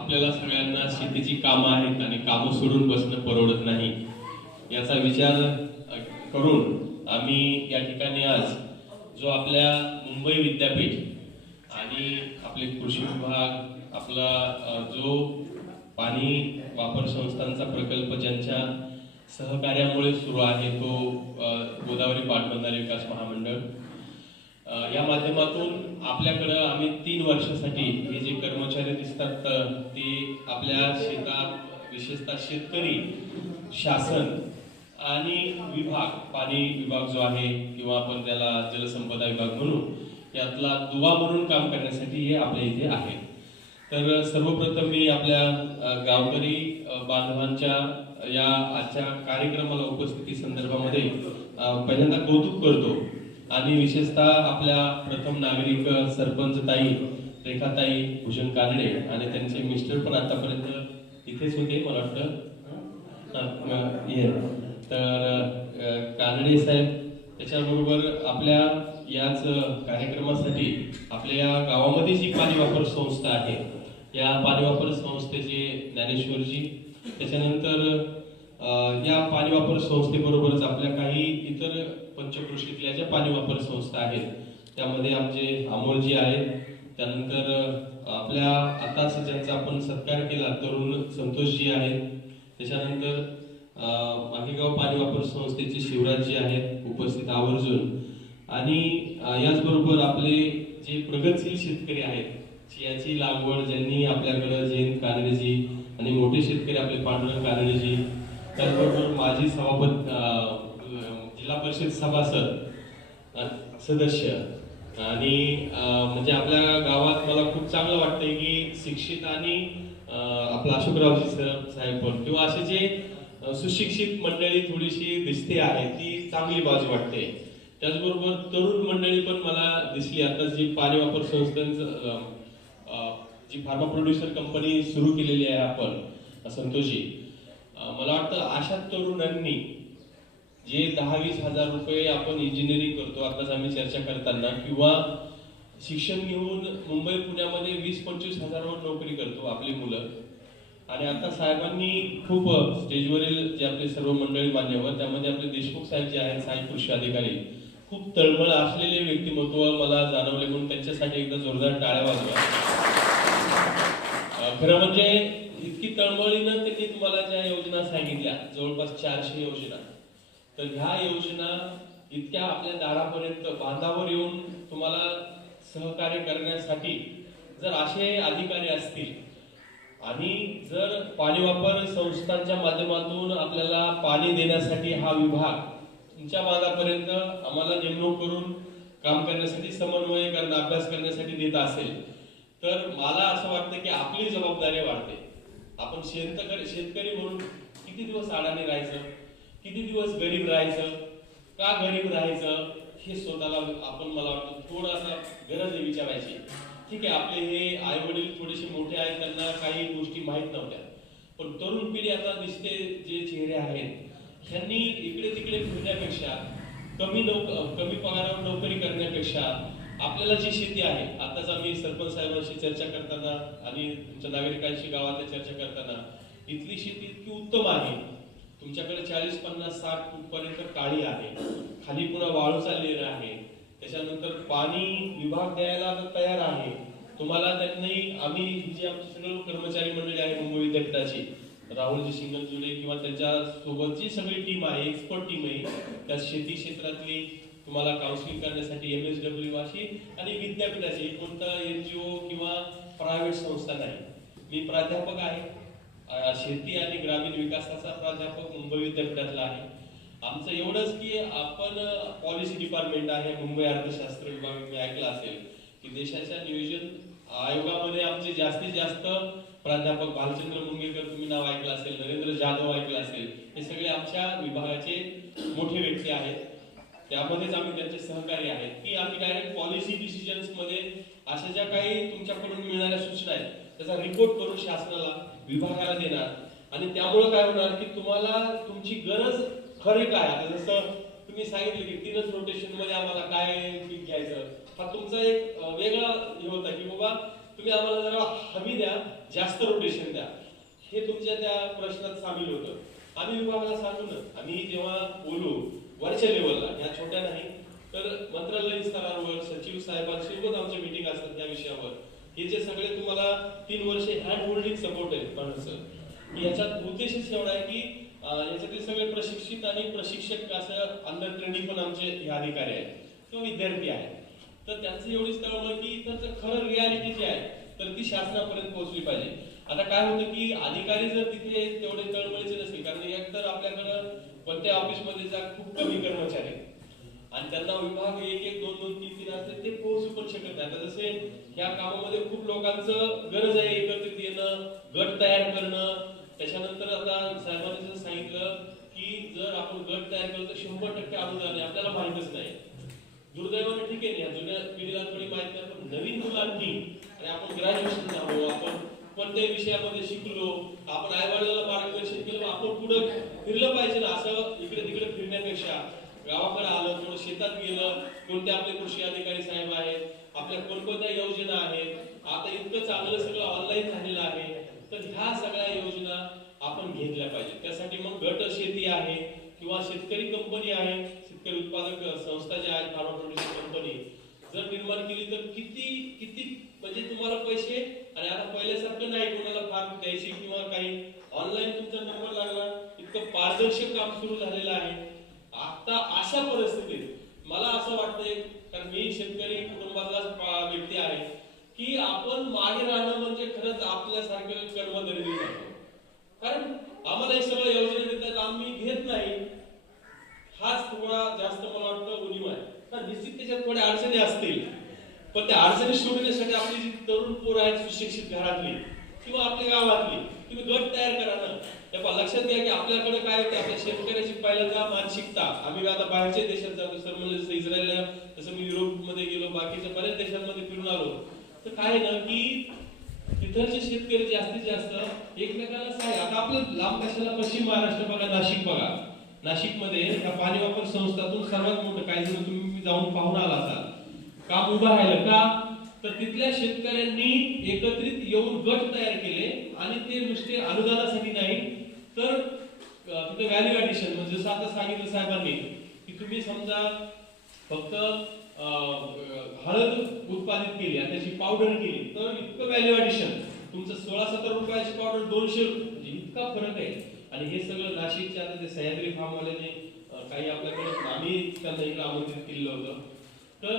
आपल्याला सगळ्यांना शेतीची कामं आहेत आणि कामं सोडून बसणं परवडत नाही याचा विचार करून आम्ही या ठिकाणी आज जो आपल्या मुंबई विद्यापीठ आणि आपले कृषी विभाग आपला जो पाणी वापर संस्थांचा प्रकल्प ज्यांच्या सहकार्यामुळे सुरू आहे तो गोदावरी पाटबंधारे विकास महामंडळ या माध्यमातून आपल्याकडं आम्ही 3 वर्षासाठी हे जे कर्मचारी दिसतात ते आपल्या शेतात विशेषतः शेतकरी शासन आणि विभाग पाणी विभाग जो आहे किंवा आपण त्याला जलसंपदा विभाग म्हणू यातला दुवा म्हणून काम करण्यासाठी हे आपल्या इथे आहे. तर सर्वप्रथम मी आपल्या गावकरी बांधवांच्या या आजच्या कार्यक्रमाला उपस्थिती संदर्भामध्ये पहिल्यांदा कौतुक करतो आणि विशेषतः आपल्या प्रथम नागरिक सरपंच ताई रेखाताई भूषण कानडे आणि त्यांचे मिस्टर पण आतापर्यंत इथेच होते मला वाटतं. तर कानडे साहेब त्याच्याबरोबर आपल्या याच कार्यक्रमासाठी आपल्या या गावामध्ये जी पाणी वापर संस्था आहे या पाणी वापर संस्थेचे ज्ञानेश्वरजी त्याच्यानंतर या पाणी वापर संस्थेबरोबरच आपल्या काही इतर पंचक्रोशीतल्या ज्या पाणी वापर संस्था आहेत त्यामध्ये आमचे अमोलजी आहेत. त्यानंतर आपल्या आताच ज्यांचा आपण सत्कार केला तरुण संतोषजी आहेत. त्याच्यानंतर मागेगाव पाणी वापर संस्थेचे शिवराजजी आहेत उपस्थित आवर्जून आणि याचबरोबर आपले जे प्रगतशील शेतकरी आहेत चियाची लागवड ज्यांनी आपल्याकडे जयंत कानडेजी आणि मोठे शेतकरी आपले पांडुरंग कानडेजी त्याचबरोबर माजी सभापती जिल्हा परिषद सभासद सदस्य आणि म्हणजे आपल्या गावात मला खूप चांगलं वाटतंय की शिक्षित आणि आपला अशोकरावजी साहेब पण किंवा असे जे सुशिक्षित मंडळी थोडीशी दिसते आहे ती चांगली बाजू वाटते. त्याचबरोबर तरुण मंडळी पण मला दिसली. आता जी पाणी वापर संस्थांचं जी फार्मा प्रोड्युसर कंपनी सुरू केलेली आहे आपण संतोषजी मला वाटतं अशा तरुणांनी जे 10-20 हजार रुपये आपण इंजिनिअरिंग करतो आताच आम्ही चर्चा करताना किंवा शिक्षण घेऊन मुंबई पुण्यामध्ये 20-25 हजारावर नोकरी करतो आपली मुलं आणि आता साहेबांनी खूप स्टेजवरील जे आपले सर्व मंडळी मान्यवर त्यामध्ये आपले देशमुख साहेब जे आहेत सहाय्यक कृषी अधिकारी खूप तळमळ असलेले व्यक्तिमत्व मला जाणवले म्हणून त्यांच्यासाठी एकदा जोरदार टाळ्या वाजवा. खरं म्हणजे इतकी तळमळीनं त्यांनी तुम्हाला ज्या योजना सांगितल्या जवळपास 400 योजना तर ह्या योजना इतक्या आपल्या दारापर्यंत बांधावर येऊन तुम्हाला सहकार्य करण्यासाठी जर असे अधिकारी असतील आणि जर पाणी वापर संस्थांच्या माध्यमातून आपल्याला पाणी देण्यासाठी हा विभाग तुमच्या भागापर्यंत आम्हाला नेमणूक करून काम करण्यासाठी समन्वय करणं अभ्यास करण्यासाठी देत असेल तर मला असं वाटतं की आपली जबाबदारी वाढते. आपण शेतकरी म्हणून किती दिवस अडाणी राहायचं किती दिवस गरीब राहायचं का गरीब राहायचं हे स्वतःला आपण मला वाटतं थोडासा गरज आहे विचारायची. ठीक आहे आपले हे आई वडील थोडेसे मोठे आहेत त्यांना काही गोष्टी माहीत नव्हत्या पण तरुण पिढी आता दिसते जे चेहरे आहेत ह्यांनी इकडे तिकडे फिरण्यापेक्षा कमी पगारावर नोकरी करण्यापेक्षा आपल्याला जी शेती आहे आताच आम्ही सरपंच साहेबांशी चर्चा करताना आणि तुमच्या नागरिकांशी गावातल्या चर्चा करताना इथली शेती इतकी उत्तम आहे तुमच्याकडे 40-50-60 फूट पर्यंत काळी आहे खाली पुन्हा वाळू चाललेलं आहे त्याच्यानंतर पाणी विभाग द्यायला तयार आहे तुम्हाला त्यांनी आम्ही जी आमची सगळं कर्मचारी मंडळी आहे मुंबई विद्यापीठाची राहुलजी शिंगलजुले किंवा त्यांच्या सोबतची सगळी टीम आहे एक्सपर्ट टीम आहे त्या शेती क्षेत्रातली तुम्हाला काउन्सिलिंग करण्यासाठी MSW अशी आणि विद्यापीठाची कोणता NGO किंवा प्रायव्हेट संस्था नाही. मी प्राध्यापक आहे शेती आणि ग्रामीण विकासाचा प्राध्यापक मुंबई विद्यापीठातला आहे. आमचं एवढंच की आपण पॉलिसी डिपार्टमेंट आहे मुंबई अर्थशास्त्र विभाग मी ऐकला असेल की देशाच्या नियोजन आयोगामध्ये आमचे जास्तीत जास्त प्राध्यापक भालचंद्र मुंगेकर तुम्ही नाव ऐकलं असेल नरेंद्र जाधव ऐकलं असेल हे सगळे आमच्या विभागाचे मोठे व्यक्ती आहेत. त्यामध्येच आम्ही त्यांचे सहकारी आहेत की आम्ही डायरेक्ट पॉलिसी डिसिजन्स मध्ये अशा ज्या काही तुमच्याकडून मिळणाऱ्या सूचना आहेत त्याचा रिपोर्ट करून शासनाला विभागाला देणार आणि त्यामुळे काय होणार की तुम्हाला तुमची गरज खरी काय आता जसं तुम्ही सांगितलं की 3च रोटेशन मध्ये आम्हाला काय पीक घ्यायचं हा तुमचा एक वेगळा हे होता की बाबा तुम्ही आम्हाला जरा हमी द्या, जास्त रोटेशन द्या. हे तुमच्या त्या प्रश्नात सामील होतं. आम्ही विभागाला सांगू ना, आम्ही जेव्हा बोलू वरच्या लेवलला, ह्या छोट्या नाही तर मंत्रालयीन स्तरावर सचिव साहेबांसोबत आमच्या मीटिंग असतात त्या विषयावर. हे जे सगळे तुम्हाला 3 वर्षे हँड होल्डिंग सपोर्ट आहे पण याच्यात उद्देशच एवढा आहे की याच्यातले सगळे प्रशिक्षित आणि प्रशिक्षक असं अंडर ट्रेनिंग पण आमचे हे अधिकारी आहेत किंवा विद्यार्थी आहेत. तर त्यांचं एवढीच तळमळ की इथं खरं रियालिटी जी आहे तर ती शासनापर्यंत पोहोचली पाहिजे. आता काय होतं की अधिकारी जर तिथे तेवढे तळमळीचे नसतील, कारण एक तर आपल्याकडं कोणत्या ऑफिसमध्ये जा खूप कमी कर्मचारी आहेत आणि त्यांना विभाग 1-1, 2-2, 3-3 असते ते पोहोचू पण शकत नाही. आता जसे ह्या कामामध्ये खूप लोकांचं गरज आहे, एकत्रित येणं, गट तयार करणं. त्याच्यानंतर आता साहेबांनी जर सांगितलं की जर आपण गट तयार केलं तर 100% अनुदान आहे, आपल्याला माहितच नाही. दुर्दैवाने ठीक आहे ना, जुन्या पिढीला थोडी माहिती आहे, पण नवीन मुलांनी आणि आपण ग्रॅज्युएशन झालो, आपण कोणत्याही विषयामध्ये शिकलो, आपण आईवडिलांना मार्गदर्शन केलं, आपण पुढे फिरलं पाहिजे ना. असं इकडे तिकडे फिरण्यापेक्षा गावाकडे आलं, थोडं शेतात गेलं, कोणते आपले कृषी अधिकारी साहेब आहेत, आपल्या कोणकोणत्या योजना आहेत, आता इतकं चांगलं सगळं ऑनलाईन झालेलं आहे, तर ह्या सगळ्या योजना आपण घेतल्या पाहिजेत. त्यासाठी मग गट शेती आहे किंवा शेतकरी कंपनी आहे, शेतकरी उत्पादक संस्था ज्या आहेत, फार्मा प्रोड्युसर कंपनी जर निर्माण केली तर किती किती म्हणजे तुम्हाला पैसे. आणि आता पहिल्यासारखं नाही कोणाला फार्म द्यायची किंवा काही, ऑनलाईन तुमचा नंबर लागला, इतकं पारदर्शक काम सुरू झालेलं आहे. आता अशा परिस्थितीत मला असं वाटतंय, कारण मी शेतकरी कुटुंबातला व्यक्ती आहे, की आपण मागे राहणं म्हणजे खरंच आपल्यासारखं कर्मदरिद्री नाही. कारण आम्हाला हे सगळं योजना देतात, आम्ही घेत नाही. हाच थोडा जास्त मला वाटतं उणीव आहे. तर निश्चित त्याच्यात थोड्या अडचणी असतील, पण त्या अडचणी सोडवण्यासाठी आपली जी तरुण पोरं आहेत सुशिक्षित घरातली किंवा आपल्या गावातली, तुम्ही गट तयार करा ना. लक्षात घ्या की आपल्याकडे काय होते, आपल्या शेतकऱ्याची पहिल्यांदा मानसिकता. आम्ही आता बाहेरच्या देशात जातो सर, म्हणजे इस्रायलला, तसं मी युरोपमध्ये गेलो, बाकीच्या बऱ्याच देशांमध्ये फिरून आलो, तर काय ना की तिथलचे शेतकरी जास्तीत जास्त एकमेकांना सहाय्य. आता आपलं लांब कशाला, पश्चिम महाराष्ट्र बघा, नाशिक बघा, नाशिकमध्ये या पाणी वापर संस्थातून सर्वात मोठं काय जर तुम्ही जाऊन पाहून आला असाल, काम उभं राहिलं का, तर तिथल्या शेतकऱ्यांनी एकत्रित येऊन गट तयार केले आणि ते नुसते अनुदानासाठी नाही तर तिथे व्हॅल्यू ॲडिशन, म्हणजे जसं आता सांगितलं साहेबांनी की तुम्ही समजा फक्त हळद उत्पादित केली आणि त्याची पावडर केली तर इतकं व्हॅल्यू ॲडिशन, तुमचं 16-17 रुपयाची पावडर 200, म्हणजे इतका फरक आहे. आणि हे सगळं नाशिकच्या आता ते सह्याद्री फार्मवाल्याने काही आपल्याकडे, आम्ही त्यांना इकडे आमंत्रित केलेलं होतं, तर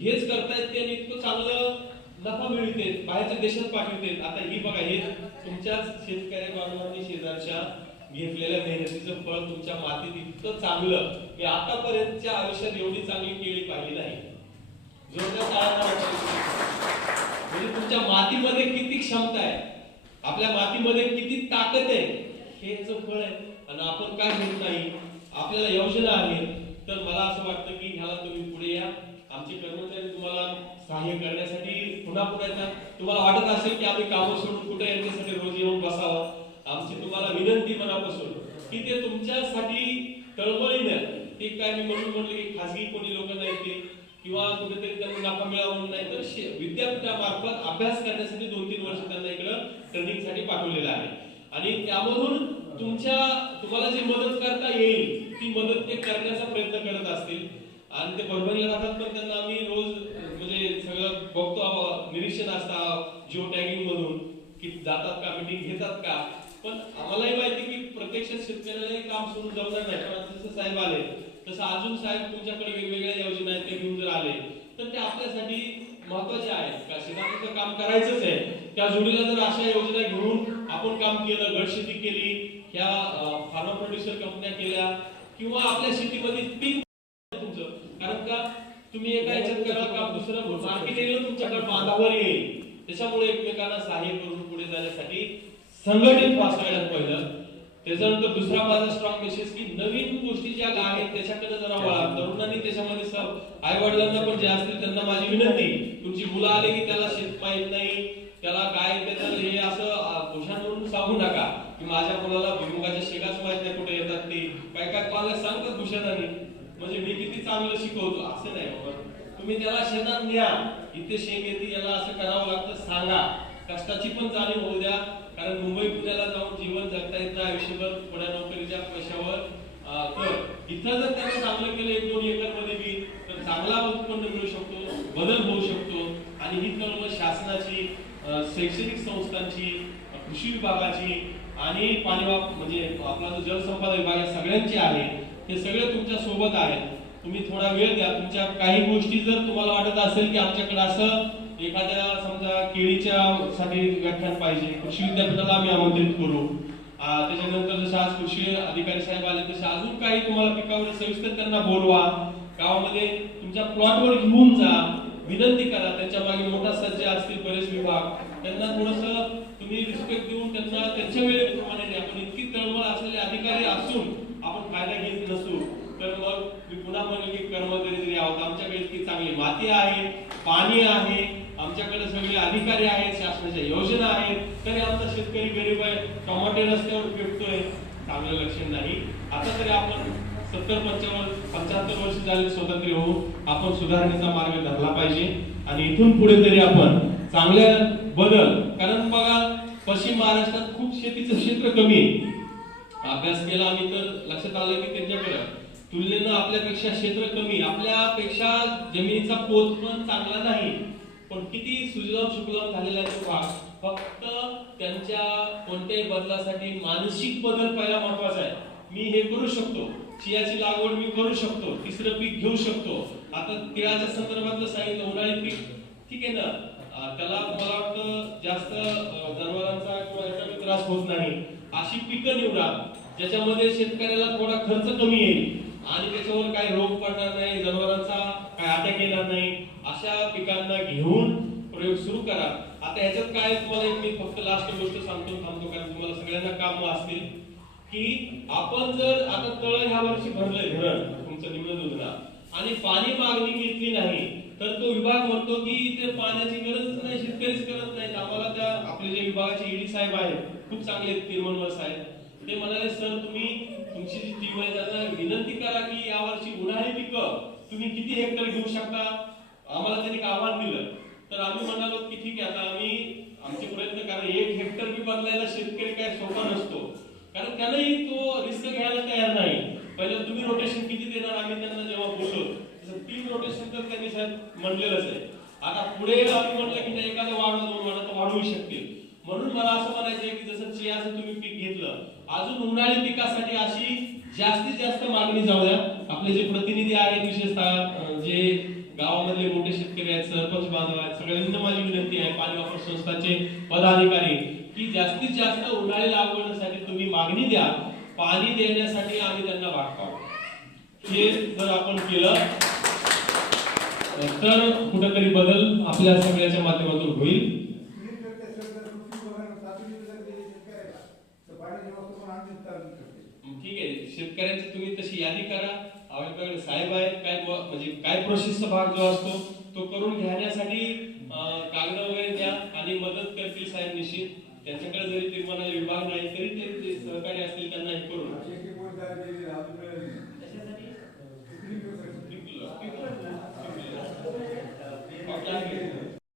हेच करतायत ते आणि इतकं चांगलं नफा मिळते, बाहेरच्या देशात पाठवते. आता ही बघा, हे तुमच्याच शेतकऱ्या बांधवांनी शेजारच्या घेतलेल्या मेहनतीचं फळ तुमच्या मातीत इतकं चांगलं की आतापर्यंतच्या आयुष्यात एवढी चांगली केळी पाहिली नाही. म्हणजे तुमच्या मातीमध्ये किती क्षमता आहे, आपल्या मातीमध्ये किती ताकद आहे, हेच फळ आहे. आणि आपण काय घेत नाही, आपल्याला योजना आहे. तर मला असं वाटतं की ह्याला तुम्ही पुढे या, आमचे कर्मचारी तुम्हाला सहाय्य करण्यासाठी पुन्हा येतात. तुम्हाला वाटत असेल की आम्ही कामं सोडून कुठे यांच्यासाठी रोज येऊन बसावं, आमची तुम्हाला विनंती मनापासून की ते तुमच्यासाठी तळमळीने, ते काय मी म्हणून म्हटलं की खासगी कोणी लोक नाही ते किंवा कुठेतरी त्यांना नफा मिळावा म्हणून नाही, तर विद्यापीठामार्फत अभ्यास करण्यासाठी 2-3 वर्ष त्यांना इकडं ट्रेनिंगसाठी पाठवलेलं आहे. आणि त्यामधून तुम्हाला जी मदत करता येईल ती मदत ते करण्याचा प्रयत्न करत असतील. आणि ते परभणीला राहतात, पण त्यांना आम्ही रोज म्हणजे सगळं बघतो, निरीक्षण असतं जिओ टॅगिंग मधून की जातात का, मीटिंग घेतात का. पण आम्हालाही माहिती की प्रत्यक्षात शेतकऱ्यालाही काम सोडून जमणार नाही. पण जसं साहेब आले तसं अजून साहेब तुमच्याकडे वेगवेगळ्या योजना आहेत, ते घेऊन जर आले तर ते आपल्यासाठी महत्वाचे आहेत. का शेताचं काम करायचंच आहे, त्या जोडीला जर अशा योजना घेऊन आपण काम केलं, गट शेती केली, ह्या फार्मा प्रोड्युसर कंपन्या केल्या किंवा आपल्या शेतीमध्ये पीक तुमचं, कारण का तुम्ही एका याच्यात करा काम, दुसरं मार्केट येईल तुमच्याकडे बांधावर येईल. त्याच्यामुळे एकमेकांना सहाय्य करून पुढे जाण्यासाठी संघटित व्हा सगळ्यात पहिलं. त्याच्यानंतर दुसरा माझा स्ट्रॉंग मेसेज की नवीन गोष्टी ज्या आहेत त्याच्याकडे जरा वळा. तरुणांनी त्याच्यामध्ये आई वडिलांना पण जे असतील त्यांना माझी विनंती, तुमची मुलं आले की त्याला शेत माहित नाही, त्याला काय त्याचं हे असं भूषण म्हणून सांगू नका की माझ्या मुलाला भुईमुगाच्या शेंगाच माहित नाही कुठे येतात. ते काय काय पालक सांगतात भूषणाने, म्हणजे मी किती चांगलं शिकवतो, असं नाही बाबा. तुम्ही त्याला शेतात न्या, इथे शेंग येते याला असं करावं लागतं, सांगा. कष्टाची पण जाणीव होऊ द्या, कारण मुंबई पुण्याला जाऊन जीवन जगता येतं आयुष्यभर थोड्या नोकरीच्या पैशावर. तर इथं जर त्यांनी चांगलं केलं 1-2 एकर मध्ये बी, तर चांगला उत्पन्न मिळू शकतो, बदल होऊ शकतो. आणि ही कळवळ शासनाची, शैक्षणिक संस्थांची, कृषी विभागाची आणि पाणी म्हणजे आपला जो जलसंपदा विभाग आहे सगळ्यांची आहे. हे सगळे तुमच्या सोबत आहेत. तुम्ही थोडा वेळ द्या. तुमच्या काही गोष्टी जर तुम्हाला वाटत असेल की आमच्याकडे असं एखाद्या समजा केळीच्या साठी व्याख्यान पाहिजे, कृषी विद्यापीठाला आम्ही आमंत्रित करू. त्याच्यानंतर जसं आज कृषी अधिकारी साहेब आले तसे अजून काही तुम्हाला पिकावर सविस्तर त्यांना बोलवा. गावामध्ये तुमच्या प्लॉटवर घेऊन जा, विनंती करा. त्यांच्या मागे मोठा सज्ज असतील बरेच विभाग, त्यांना थोडंसं तुम्ही रिस्पेक्ट देऊन त्यांना त्यांच्या वेळेप्रमाणे द्या. पण इतकी तळमळ असलेले अधिकारी असून आपण फायदा घेत नसू तर मग मी पुन्हा म्हणेल की कर्मचारी जरी आहोत, आमच्याकडे इतकी चांगली माती आहे, पाणी आहे, आमच्याकडे सगळे अधिकारी आहेत, शासनाच्या योजना आहेत, तरी आमचा शेतकरी गरीब आहे, टमाटे रस्त्यावर फेकतोय. चांगलं लक्षण नाही. आता तरी आपण 75 वर्ष झाले स्वातंत्र्य होऊन आपण सुधारणेचा मार्ग धरला पाहिजे. आणि इथून पुढे तरी आपण चांगल्या बदल, कारण बघा पश्चिम महाराष्ट्रात खूप शेतीचं क्षेत्र कमी आहे. अभ्यास केला आम्ही तर लक्षात आलं की त्यांच्याकडे तुलनेनं आपल्यापेक्षा क्षेत्र कमी, आपल्यापेक्षा जमिनीचा पोत पण चांगला नाही. पण किती सुजलाम सुफलाम झालेला आहे तो भाग. फक्त त्यांच्या कोणत्याही बदलासाठी मानसिक बदल पहिला महत्वाचा आहे. मी हे करू शकतो, चियाची लागवड मी करू शकतो, तिसरं पीक घेऊ शकतो. आता तिळाच्या संदर्भातलं सांगितलं, उन्हाळी पीक ठीक आहे ना, त्याला मला वाटतं जास्त जनावरांचा किंवा याचा त्रास होत नाही. अशी पिकं निवडा ज्याच्यामध्ये शेतकऱ्याला थोडा खर्च कमी येईल आणि त्याच्यावर काही रोग पडणार नाही, जनावरांचा काही अटॅक येणार नाही. अशा पिकांना घेऊन प्रयोग सुरू करा. आता ह्याच्यात काय तुम्हाला मी फक्त लास्ट गोष्ट थांबतो कारण तुम्हाला सगळ्यांना काम असतील की आपण जर आता तळ ह्या वर्षी भरलंय धरण तुमचं निम्न दुधना आणि पाणी मागणी घेतली नाही तर तो विभाग म्हणतो की ते पाण्याची गरजच नाही, शेतकरीच करत नाहीत. आम्हाला त्या आपले जे विभागाचे ईडी साहेब आहेत खूप चांगले तिरुमलवर साहेब, ते म्हणाले सर तुम्ही तुमची जी टीम आहे त्यांना विनंती करा की यावर्षी उन्हाळी पिकं तुम्ही किती हेक्टर घेऊ शकता. आम्हाला त्यांनी आव्हान दिलं तर आम्ही म्हणालो की ठीक आहे, आता आम्ही आमचे प्रयत्न करा. 1 हेक्टर बी बदलायला शेतकरी काय सोपा नसतो, कारण त्यालाही तो रिस्क घ्यायला तयार नाही. पहिलं तुम्ही रोटेशन किती देणार आम्ही त्यांना जेव्हा बोललो 3 रोटेशन तर त्यांनी साहेब म्हणलेलंच आहे. आता पुढे आम्ही म्हटलं की नाही एखादं वाढवा 2 वाढा तर वाढवू शकतील. म्हणून मला असं म्हणायचं की जसं चियाचं तुम्ही पीक घेतलं, अजून उन्हाळी पिकासाठी अशी जास्तीत जास्त मागणी जाऊ द्या. आपले जे प्रतिनिधी आहेत विशेषतः जे गावामधले मोठे शेतकरी आहेत, सरपंच बांधव आहेत, सगळ्यांना माझी विनंती आहे, पाणी वापर संस्थाचे पदाधिकारी की जास्तीत जास्त उन्हाळी लागवडीसाठी तुम्ही मागणी द्या. पाणी देण्यासाठी आम्ही त्यांना भाग पाडू. हे जर आपण केलं तर कुठेतरी बदल आपल्या सगळ्याच्या माध्यमातून होईल. ठीक आहे, शेतकऱ्यांची तुम्ही तशी यादी करा. आपल्याकडे साहेब आहेत, काय म्हणजे काय प्रोसेसचा भाग जो असतो तो करून घेण्यासाठी कागद वगैरे द्या आणि मदत करतील साहेब निश्चित. त्यांच्याकडे जरी ते विभाग नाही तरी ते सहकारी असतील त्यांना